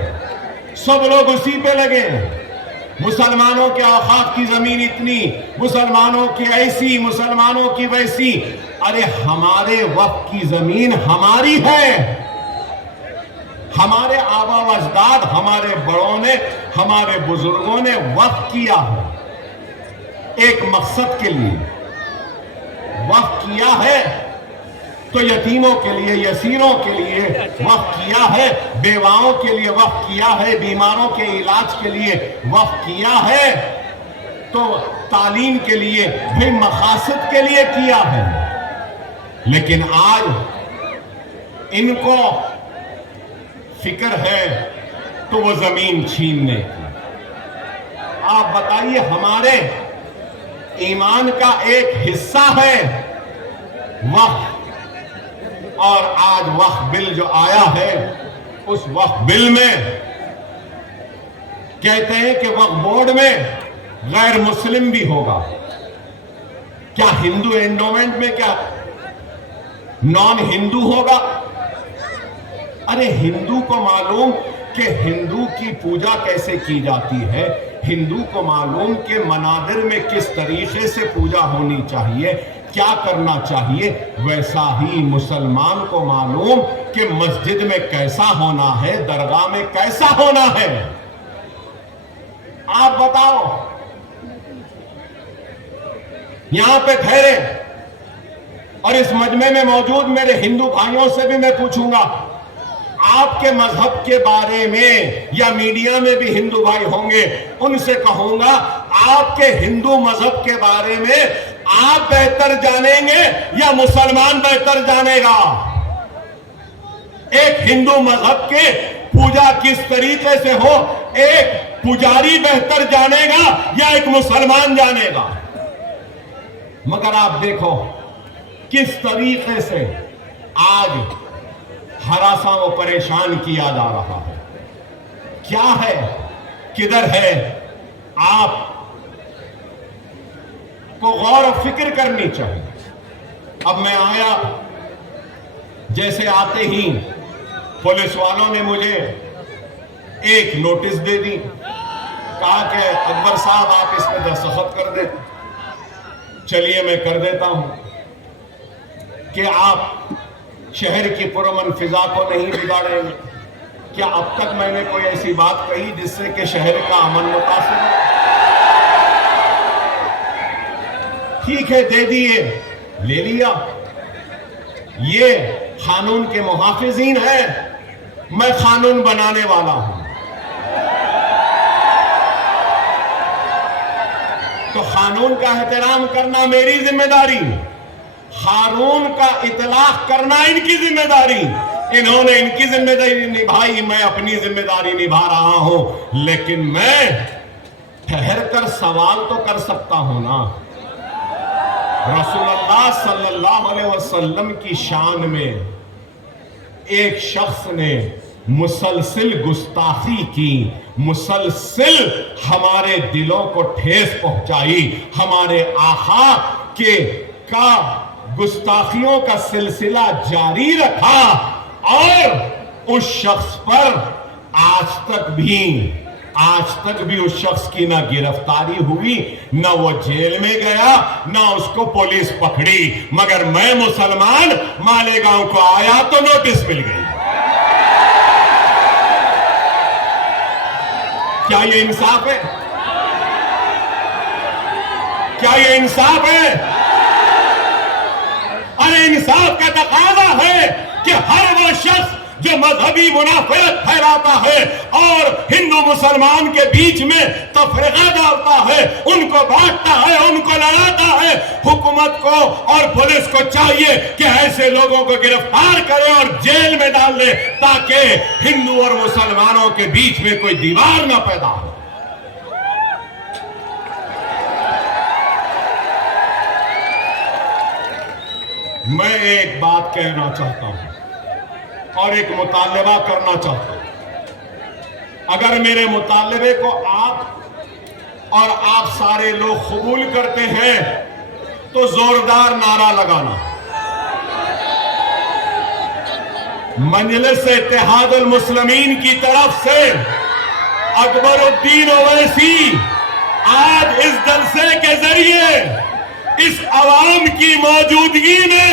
سب لوگ اسی پہ لگے ہیں۔ مسلمانوں کے اوقاف کی زمین اتنی، مسلمانوں کی ایسی، مسلمانوں کی ویسی۔ ارے ہمارے وقت کی زمین ہماری ہے، ہمارے آبا و اجداد، ہمارے بڑوں نے، ہمارے بزرگوں نے وقت کیا ہے، ایک مقصد کے لیے وقت کیا ہے۔ تو یتیموں کے لیے، یسیروں کے لیے وقت کیا ہے، بیواؤں کے لیے وقت کیا ہے، بیماروں کے علاج کے لیے وقت کیا ہے، تو تعلیم کے لیے، بھی مقاصد کے لیے کیا ہے۔ لیکن آج ان کو فکر ہے تو وہ زمین چھیننے کی۔ آپ بتائیے، ہمارے ایمان کا ایک حصہ ہے وقت، اور آج وقت بل جو آیا ہے اس وقت بل میں کہتے ہیں کہ وقت بورڈ میں غیر مسلم بھی ہوگا۔ کیا ہندو انڈومنٹ میں کیا نان ہندو ہوگا؟ ارے ہندو کو معلوم کہ ہندو کی پوجا کیسے کی جاتی ہے، ہندو کو معلوم کہ منادر میں کس طریقے سے پوجا ہونی چاہیے، کیا کرنا چاہیے۔ ویسا ہی مسلمان کو معلوم کہ مسجد میں کیسا ہونا ہے، درگاہ میں کیسا ہونا ہے۔ آپ بتاؤ، یہاں پہ ٹھہرے اور اس مجمع میں موجود میرے ہندو بھائیوں سے بھی میں پوچھوں گا، آپ کے مذہب کے بارے میں، یا میڈیا میں بھی ہندو بھائی ہوں گے، ان سے کہوں گا آپ کے ہندو مذہب کے بارے میں آپ بہتر جانیں گے یا مسلمان بہتر جانے گا؟ ایک ہندو مذہب کے پوجا کس طریقے سے ہو، ایک پجاری بہتر جانے گا یا ایک مسلمان جانے گا؟ مگر آپ دیکھو کس طریقے سے آج ہراساں و پریشان کیا جا رہا ہے۔ کیا ہے؟ کدھر ہے؟ آپ کو غور و فکر کرنی چاہیے۔ اب میں آیا، جیسے آتے ہی پولیس والوں نے مجھے ایک نوٹس دے دی، کہا کہ اکبر صاحب آپ اس پہ دستخط کر دیں۔ چلیے میں کر دیتا ہوں کہ آپ شہر کی پرامن فضا کو نہیں بگاڑیں گے۔ کیا اب تک میں نے کوئی ایسی بات کہی جس سے کہ شہر کا امن متاثر ہو؟ ٹھیک ہے، دے دیے، لے لیا۔ یہ قانون کے محافظین ہیں، میں قانون بنانے والا ہوں۔ تو قانون کا احترام کرنا میری ذمہ داری، قانون کا اطلاق کرنا ان کی ذمہ داری۔ انہوں نے ان کی ذمہ داری نبھائی، میں اپنی ذمہ داری نبھا رہا ہوں۔ لیکن میں ٹھہر کر سوال تو کر سکتا ہوں نا۔ رسول اللہ صلی اللہ علیہ وسلم کی شان میں ایک شخص نے مسلسل گستاخی کی، مسلسل ہمارے دلوں کو ٹھیس پہنچائی، ہمارے آقا کے کا گستاخیوں کا سلسلہ جاری رکھا، اور اس شخص پر آج تک بھی اس شخص کی نہ گرفتاری ہوئی، نہ وہ جیل میں گیا، نہ اس کو پولیس پکڑی۔ مگر میں مسلمان مالیگاؤں کو آیا تو نوٹس مل گئی۔ کیا یہ انصاف ہے؟ کیا یہ انصاف ہے؟ ارے انصاف کا تقاضا ہے کہ ہر وہ شخص جو مذہبی منافرت پھیلاتا ہے اور ہندو مسلمان کے بیچ میں تفرقہ ڈالتا ہے، ان کو بانٹتا ہے، ان کو لڑاتا ہے، حکومت کو اور پولیس کو چاہیے کہ ایسے لوگوں کو گرفتار کرے اور جیل میں ڈال دے، تاکہ ہندو اور مسلمانوں کے بیچ میں کوئی دیوار نہ پیدا ہو۔ میں ایک بات کہنا چاہتا ہوں اور ایک مطالبہ کرنا چاہتا ہوں۔ اگر میرے مطالبے کو آپ اور آپ سارے لوگ قبول کرتے ہیں تو زوردار نعرہ لگانا۔ مجلس اتحاد المسلمین کی طرف سے اکبر الدین اویسی آج اس جلسے کے ذریعے اس عوام کی موجودگی میں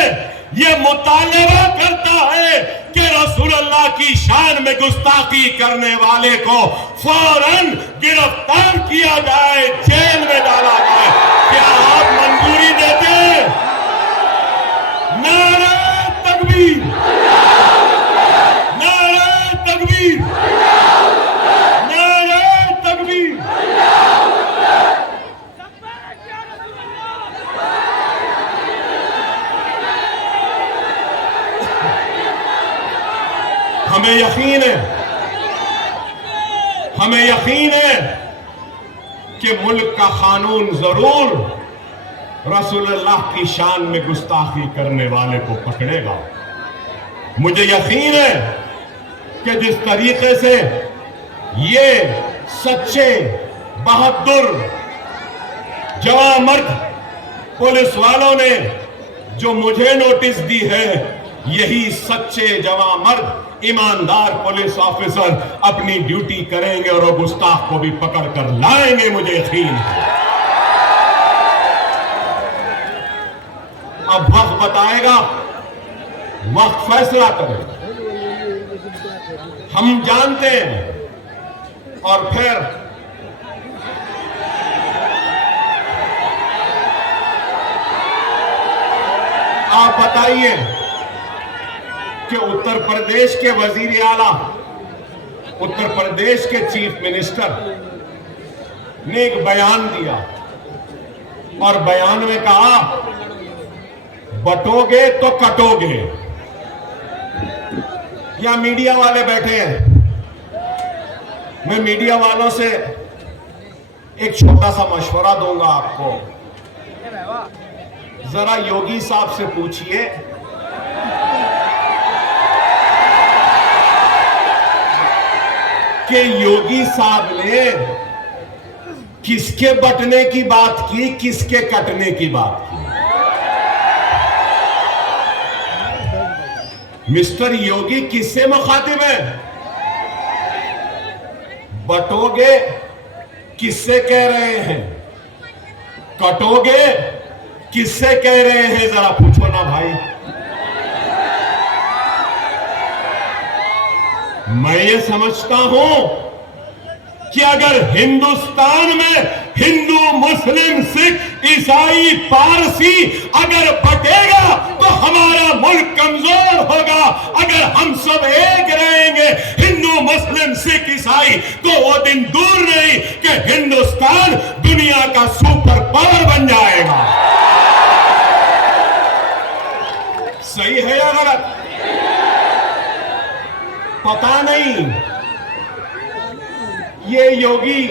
یہ مطالبہ کرتا ہے کہ رسول اللہ کی شان میں گستاخی کرنے والے کو فوراً گرفتار کیا جائے، جیل میں ڈالا جائے۔ کیا آپ منظوری دیتے ہیں؟ نعرہ تکبیر! نعرہ تکبیر! نعرہ تکبیر! ہمیں یقین ہے کہ ملک کا قانون ضرور رسول اللہ کی شان میں گستاخی کرنے والے کو پکڑے گا۔ مجھے یقین ہے کہ جس طریقے سے یہ سچے بہادر جوان مرد پولیس والوں نے جو مجھے نوٹس دی ہے، یہی سچے جوان مرد ایماندار پولیس آفیسر اپنی ڈیوٹی کریں گے اور وہ گستاخ کو بھی پکڑ کر لائیں گے، مجھے یقین ہے۔ اب وقت بتائے گا، وقت فیصلہ کرے گا۔ ہم جانتے ہیں، اور پھر آپ بتائیے کہ اتر پردیش کے وزیر اعلیٰ، اتر پردیش کے چیف منسٹر نے ایک بیان دیا، اور بیان میں کہا بٹو گے تو کٹو گے۔ یہاں میڈیا والے بیٹھے ہیں، میں میڈیا والوں سے ایک چھوٹا سا مشورہ دوں گا آپ کو۔ ذرا یوگی صاحب سے پوچھئے کہ یوگی صاحب نے کس کے بٹنے کی بات کی, کس کے کٹنے کی بات کی. مسٹر یوگی کس سے مخاطب ہے؟ بٹو گے کس سے کہہ رہے ہیں, کٹو گے کس سے کہہ رہے ہیں, ذرا پوچھو نا بھائی. میں یہ سمجھتا ہوں کہ اگر ہندوستان میں ہندو, مسلم, سکھ, عیسائی, پارسی اگر بٹے گا تو ہمارا ملک کمزور ہوگا. اگر ہم سب ایک رہیں گے, ہندو, مسلم, سکھ, عیسائی, تو وہ دن دور نہیں کہ ہندوستان دنیا کا سپر پاور بن جائے گا. صحیح ہے یا غلط؟ پتا نہیں یہ یوگی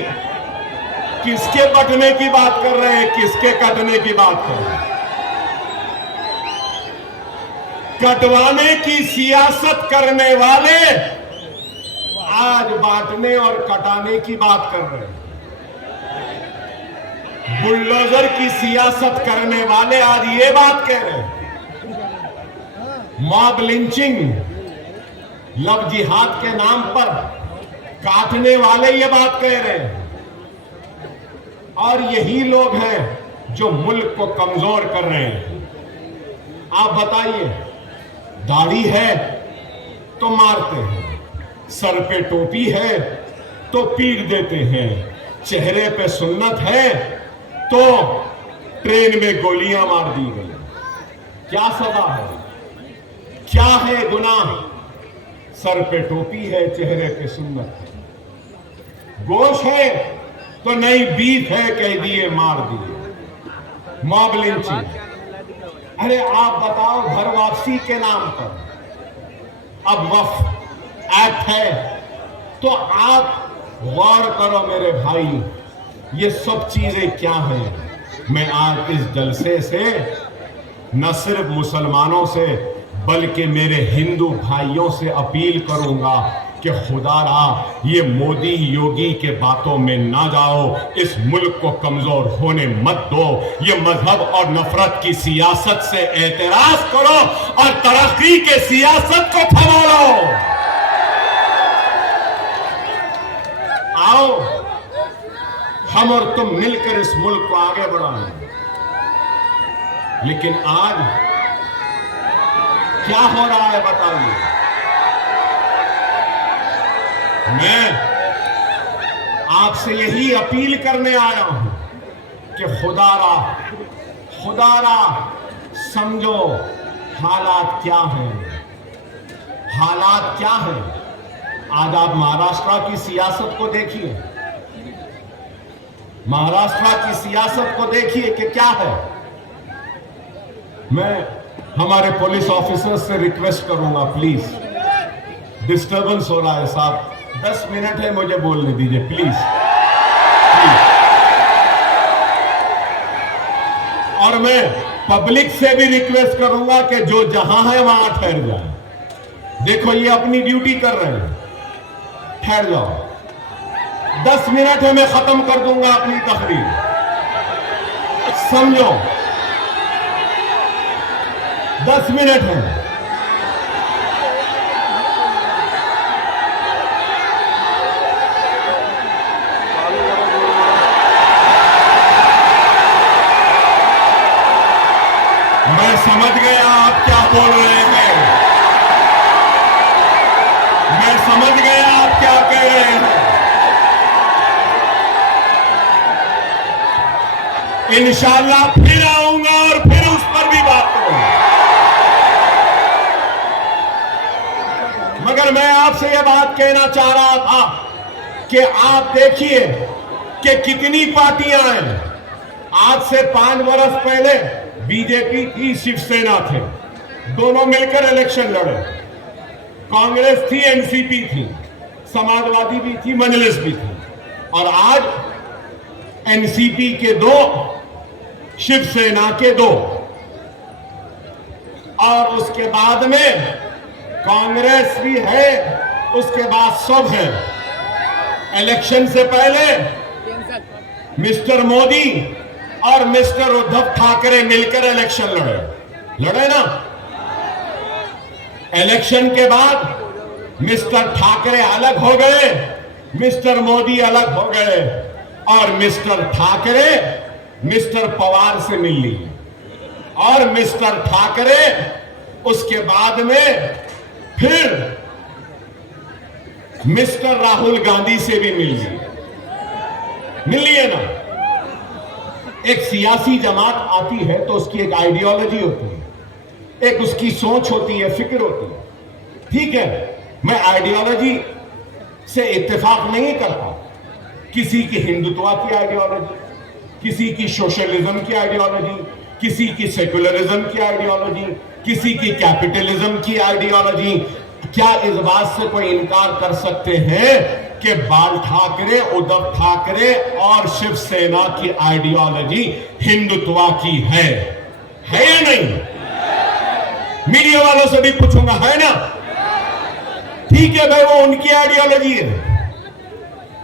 کس کے بٹنے کی بات کر رہے ہیں, کس کے کٹنے کی بات کر رہے ہیں. کٹوانے کی سیاست کرنے والے آج بانٹنے اور کٹانے کی بات کر رہے ہیں. بلڈوزر کی سیاست کرنے والے آج یہ بات کہہ رہے ہیں. موب لنچنگ, لو جہاد کے نام پر کاٹنے والے یہ بات کہہ رہے ہیں. اور یہی لوگ ہیں جو ملک کو کمزور کر رہے ہیں. آپ بتائیے, داڑھی ہے تو مارتے ہیں, سر پہ ٹوپی ہے تو پیٹ دیتے ہیں, چہرے پہ سنت ہے تو ٹرین میں گولیاں مار دی گئی. کیا سزا ہے, کیا ہے گناہ؟ سر پہ ٹوپی ہے, چہرے پہ سنت ہے. گوشت ہے تو نہیں, بیف ہے کہہ دیے مار دیے. Mob lynching. ارے آپ بتاؤ, گھر واپسی کے نام پر اب وقف ایکٹ ہے تو آپ غور کرو میرے بھائی, یہ سب چیزیں کیا ہیں. میں آج اس جلسے سے نہ صرف مسلمانوں سے بلکہ میرے ہندو بھائیوں سے اپیل کروں گا کہ خدا را یہ مودی یوگی کے باتوں میں نہ جاؤ, اس ملک کو کمزور ہونے مت دو. یہ مذہب اور نفرت کی سیاست سے اعتراض کرو اور ترقی کے سیاست کو تھما لو. آؤ ہم اور تم مل کر اس ملک کو آگے بڑھائیں. لیکن آج کیا ہو رہا ہے بتائیے. میں آپ سے یہی اپیل کرنے آیا ہوں کہ خدا را سمجھو حالات کیا ہیں, حالات کیا ہیں. آج آپ مہاراشٹرا کی سیاست کو دیکھیے, مہاراشٹرا کی سیاست کو دیکھیے کہ کیا ہے. میں ہمارے پولیس آفیسر سے ریکویسٹ کروں گا, پلیز ڈسٹربنس ہو رہا ہے صاحب, 10 منٹ ہے, مجھے بولنے دیجئے پلیز. اور میں پبلک سے بھی ریکویسٹ کروں گا کہ جو جہاں ہے وہاں ٹھہر جائیں. دیکھو یہ اپنی ڈیوٹی کر رہے ہیں, ٹھہر جاؤ. 10 منٹ ہے, میں ختم کر دوں گا اپنی تقریر. سمجھو 10 منٹ ہے. میں سمجھ گیا آپ کیا بول رہے ہیں, میں سمجھ گیا آپ کیا کہہ رہے ہیں. انشاءاللہ پھر آؤں گا اور پھر اس پر بھی بات کروں گا. مگر میں آپ سے یہ بات کہنا چاہ رہا تھا کہ آپ دیکھیے کہ کتنی پارٹیاں ہیں. آج سے 5 برس پہلے بی جے پی تھی, شیو سینا تھے, دونوں مل کر الیکشن لڑے. کانگریس تھی, این سی پی تھی, سماجوادی بھی تھی, مجلس بھی تھی. اور آج این سی پی کے 2, شیو سینا کے 2, اور اس کے بعد میں کانگریس بھی ہے, اس کے بعد سب ہے. الیکشن سے پہلے مسٹر مودی اور مسٹر ادھو ٹھاکرے مل کر الیکشن لڑے نا. الیکشن کے بعد مسٹر ٹھاکرے الگ ہو گئے, مسٹر مودی الگ ہو گئے, اور مسٹر ٹھاکرے مسٹر پوار سے مل لی, اور مسٹر ٹھاکرے اس کے بعد میں پھر مسٹر راہل گاندھی سے بھی مل لیے نا. ایک سیاسی جماعت آتی ہے تو اس کی ایک آئیڈیالوجی ہوتی ہے, ایک اس کی سوچ ہوتی ہے, فکر ہوتی ہے. ٹھیک ہے, میں آئیڈیالوجی سے اتفاق نہیں کرتا. کسی کی ہندوتوا کی آئیڈیالوجی, کسی کی سوشلزم کی آئیڈیالوجی, کسی کی سیکولرزم کی آئیڈیالوجی, کسی کی کیپٹلزم کی آئیڈیالوجی. کیا اس بات سے کوئی انکار کر سکتے ہیں کہ بال ٹھاکرے, ادھو ٹھاکرے اور شیو سینا کی آئیڈیالوجی ہندوتوا کی ہے یا نہیں؟ میڈیا والوں سے بھی پوچھوں گا, ہے نا؟ ٹھیک ہے بھائی, وہ ان کی آئیڈیالوجی ہے.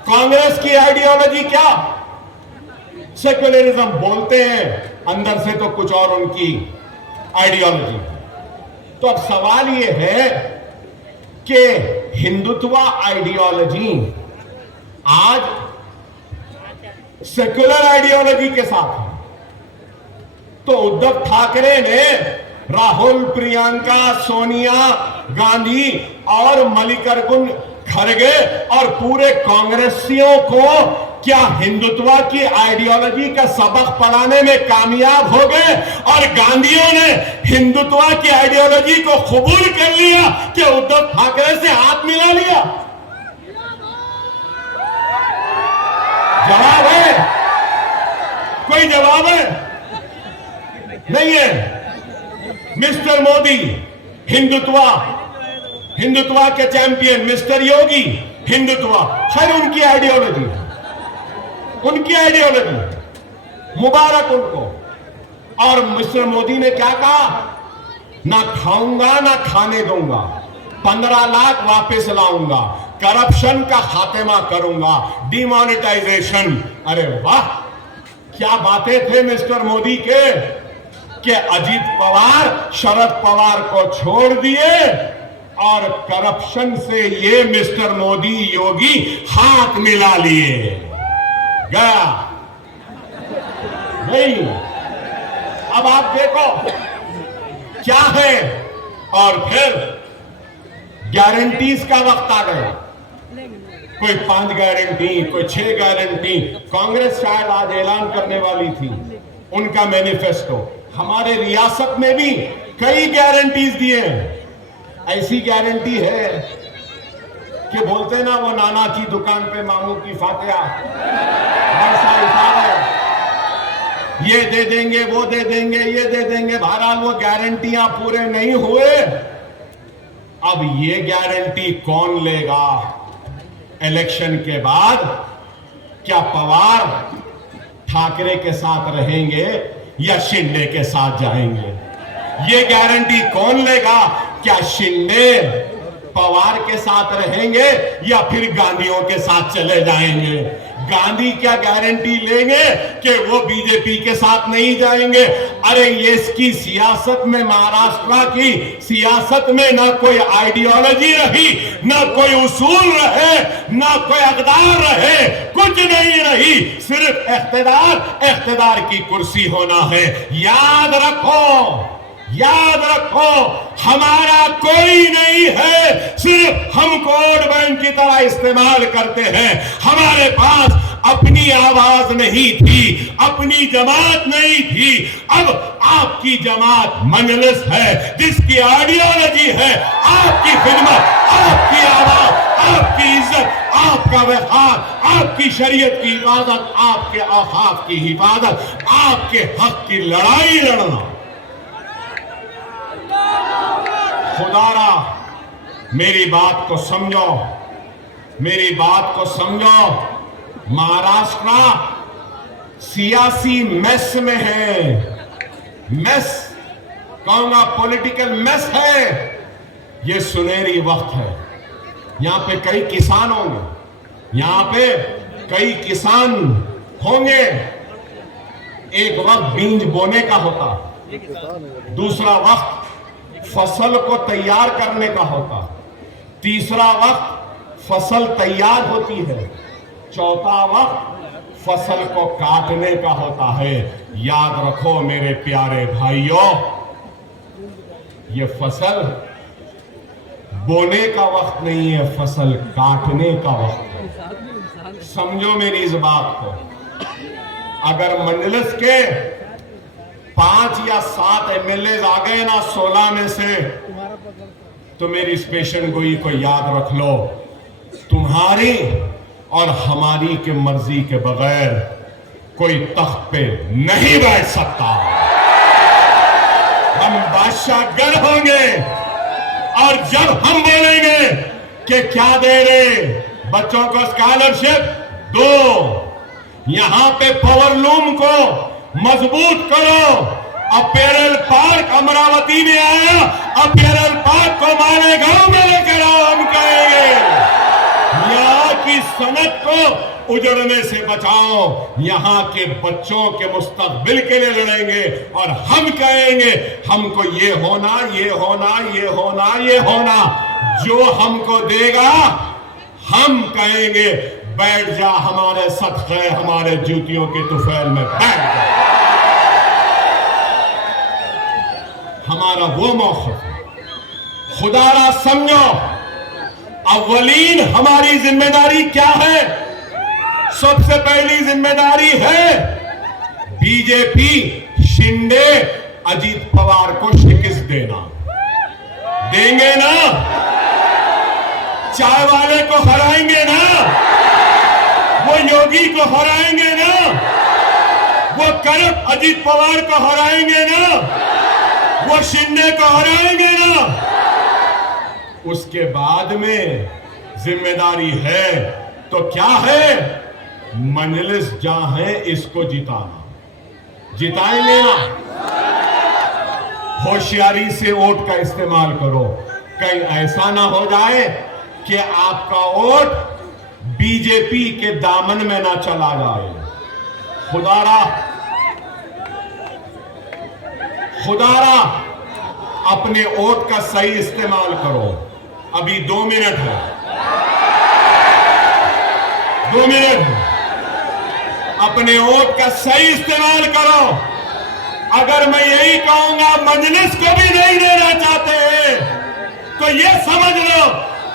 کانگریس کی آئیڈیالوجی کیا؟ سیکولرزم بولتے ہیں, اندر سے تو کچھ اور ان کی آئیڈیالوجی. تو اب سوال یہ ہے کہ ہندوتوا آئیڈیالوجی آج سیکولر آئیڈیالوجی کے ساتھ ہے. تو ادھو ٹھاکرے نے راہل, پرینکا, سونیا گاندھی اور ملکارجن کھڑگے اور پورے کانگریسیوں کو کیا ہندوتوا کی آئیڈیالوجی کا سبق پڑھانے میں کامیاب ہو گئے, اور گاندھیوں نے ہندوتوا کی آئیڈیالوجی کو قبول کر لیا کہ ادھو ٹھاکرے سے ہاتھ ملا لیا؟ جواب ہے؟ کوئی جواب ہے؟ نہیں ہے. مسٹر مودی ہندوتوا کے چیمپئن, مسٹر یوگی ہندوتوا, خیر ان کی آئیڈیالوجی مبارک ان کو. اور مسٹر مودی نے کیا کہا؟ نہ کھاؤں گا نہ کھانے دوں گا, 15 لاکھ واپس لاؤں گا, کرپشن کا خاتمہ کروں گا, ڈی مانیٹائزیشن. ارے واہ, کیا باتیں تھے مسٹر مودی کے کہ اجیت پوار شرد پوار کو چھوڑ دیے اور کرپشن سے یہ مسٹر مودی یوگی ہاتھ ملا لیے. گیا نہیں. اب آپ دیکھو کیا ہے. اور پھر گارنٹیز کا وقت آ گیا. کوئی 5 گارنٹی, کوئی 6 گارنٹی. کانگریس شاید آج اعلان کرنے والی تھی ان کا مینیفیسٹو. ہمارے ریاست میں بھی کئی گارنٹیز دیے ہیں. ایسی گارنٹی ہے کہ بولتے نا وہ نانا کی دکان پہ ماموں کی فاتحہ, برسا حساب ہے, یہ دے دیں گے, وہ دے دیں گے, یہ دے دیں گے. بہرحال وہ گارنٹیاں پورے نہیں ہوئے. اب یہ گارنٹی کون لے گا الیکشن کے بعد؟ کیا پوار ٹھاکرے کے ساتھ رہیں گے یا شنڈے کے ساتھ جائیں گے؟ یہ گارنٹی کون لے گا؟ کیا شنڈے پوار کے ساتھ رہیں گے یا پھر گاندھیوں کے ساتھ چلے جائیں گے؟ گاندھی کیا گارنٹی لیں گے کہ وہ بی جے پی کے ساتھ نہیں جائیں گے؟ ارے یہ اس کی سیاست میں, مہاراشٹر کی سیاست میں نہ کوئی آئیڈیالوجی رہی, نہ کوئی اصول رہے, نہ کوئی اقدار رہے, کچھ نہیں رہی. صرف اقتدار کی کرسی ہونا ہے. یاد رکھو ہمارا کوئی نہیں ہے, صرف ہم کو ووٹ بینک کی طرح استعمال کرتے ہیں. ہمارے پاس اپنی آواز نہیں تھی, اپنی جماعت نہیں تھی. اب آپ کی جماعت مجلس ہے جس کی آئیڈیالوجی ہے آپ کی خدمت, آپ کی آواز, آپ کی عزت, آپ کا وقار, آپ کی شریعت کی حفاظت, آپ کے اوقاف کی حفاظت, آپ کے حق کی لڑائی لڑنا. خدا را میری بات کو سمجھو. مہاراشٹر سیاسی میس میں ہے, میس کہوں گا, پولیٹیکل میس ہے. یہ سنہری وقت ہے. یہاں پہ کئی کسان ہوں گے, یہاں پہ کئی کسان ہوں گے، ایک وقت بیج بونے کا ہوتا، دوسرا وقت فصل کو تیار کرنے کا ہوتا، تیسرا وقت فصل تیار ہوتی ہے، چوتھا وقت فصل کو کاٹنے کا ہوتا ہے۔ یاد رکھو میرے پیارے بھائیوں، یہ فصل بونے کا وقت نہیں ہے، فصل کاٹنے کا وقت ہے۔ سمجھو میری اس بات کو، اگر مجلس کے 5 یا 7 MLAs آ گئے نا 16 میں سے، تو میری اس پیشن گوئی کو یاد رکھ لو، تمہاری اور ہماری کے مرضی کے بغیر کوئی تخت پہ نہیں بیٹھ سکتا۔ ہم بادشاہ گر ہوں گے، اور جب ہم بولیں گے کہ کیا دے رہے بچوں کو اسکالرشپ دو، یہاں پہ پاور لوم کو مضبوط کرو، اپیرل پارک امراوتی میں آیا، اپیرل پارک کو مالیگاؤں میں لے کر آؤ، ہم کہیں گے یہاں کی صنعت کو اجڑنے سے بچاؤ، یہاں کے بچوں کے مستقبل کے لیے لڑیں گے، اور ہم کہیں گے ہم کو یہ ہونا، یہ ہونا، یہ ہونا، یہ ہونا، جو ہم کو دے گا ہم کہیں گے بیٹھ جا ہمارے صدقے ہمارے جوتیوں کے طفیل میں بیٹھ جا۔ ہمارا وہ موقف ہے، خدا را سمجھو، اولین ہماری ذمہ داری کیا ہے؟ سب سے پہلی ذمہ داری ہے بی جے پی شنڈے اجیت پوار کو شکست دینا۔ دیں گے نا؟ چائے والے کو ہرائیں گے نا؟ وہ یوگی کو ہرائیں گے نا؟ وہ کرپ اجیت پوار کو ہرائیں گے نا؟ وہ شنڈے کو ہرائیں گے نا؟ اس کے بعد میں ذمہ داری ہے تو کیا ہے؟ مجلس جہاں ہے اس کو جتانا، جتائیں گے نا؟ ہوشیاری سے ووٹ کا استعمال کرو، کہیں ایسا نہ ہو جائے کہ آپ کا ووٹ بی جے پی کے دامن میں نہ چلا جائے۔ خدا را اپنے ووٹ کا صحیح استعمال کرو۔ ابھی 2 منٹ ہے، 2 منٹ، اپنے ووٹ کا صحیح استعمال کرو۔ اگر میں یہی کہوں گا مجلس کو بھی نہیں دینا چاہتے ہیں تو یہ سمجھ لو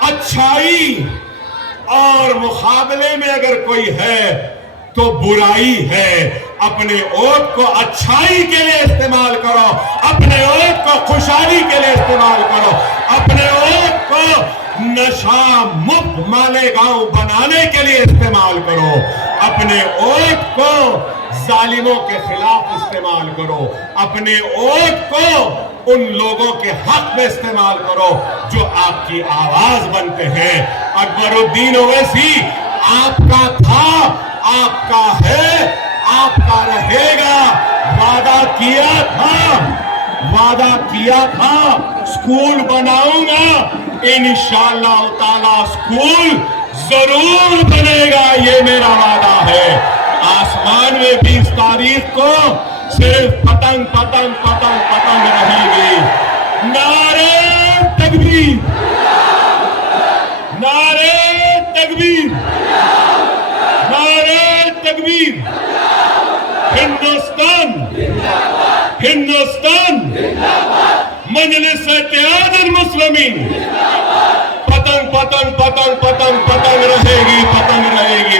اچھائی اور مقابلے میں اگر کوئی ہے تو برائی ہے۔ اپنے ووٹ کو اچھائی کے لیے استعمال کرو، اپنے ووٹ کو خوشحالی کے لیے استعمال کرو، اپنے ووٹ کو نشہ مکت مالیگاؤں بنانے کے لیے استعمال کرو، اپنے ووٹ کو ظالموں کے خلاف استعمال کرو، اپنے ووٹ کو ان لوگوں کے حق میں استعمال کرو جو آپ کی آواز بنتے ہیں۔ اکبر الدین اویسی آپ کا تھا، آپ کا ہے، آپ کا رہے گا۔ وعدہ کیا تھا اسکول بناؤں گا، انشاءاللہ تعالی اسکول ضرور بنے گا، یہ میرا وعدہ ہے۔ آسمان میں 20 تاریخ کو صرف پتنگ پتنگ پتنگ پتنگ رہے گی۔ نعرہ تکبیر، نعرہ تکبیر، نعرہ تکبیر۔ ہندوستان، ہندوستان، مجلس اتحاد المسلمین، پتنگ پتنگ پتنگ پتنگ پتنگ رہے گی، پتنگ رہے گی۔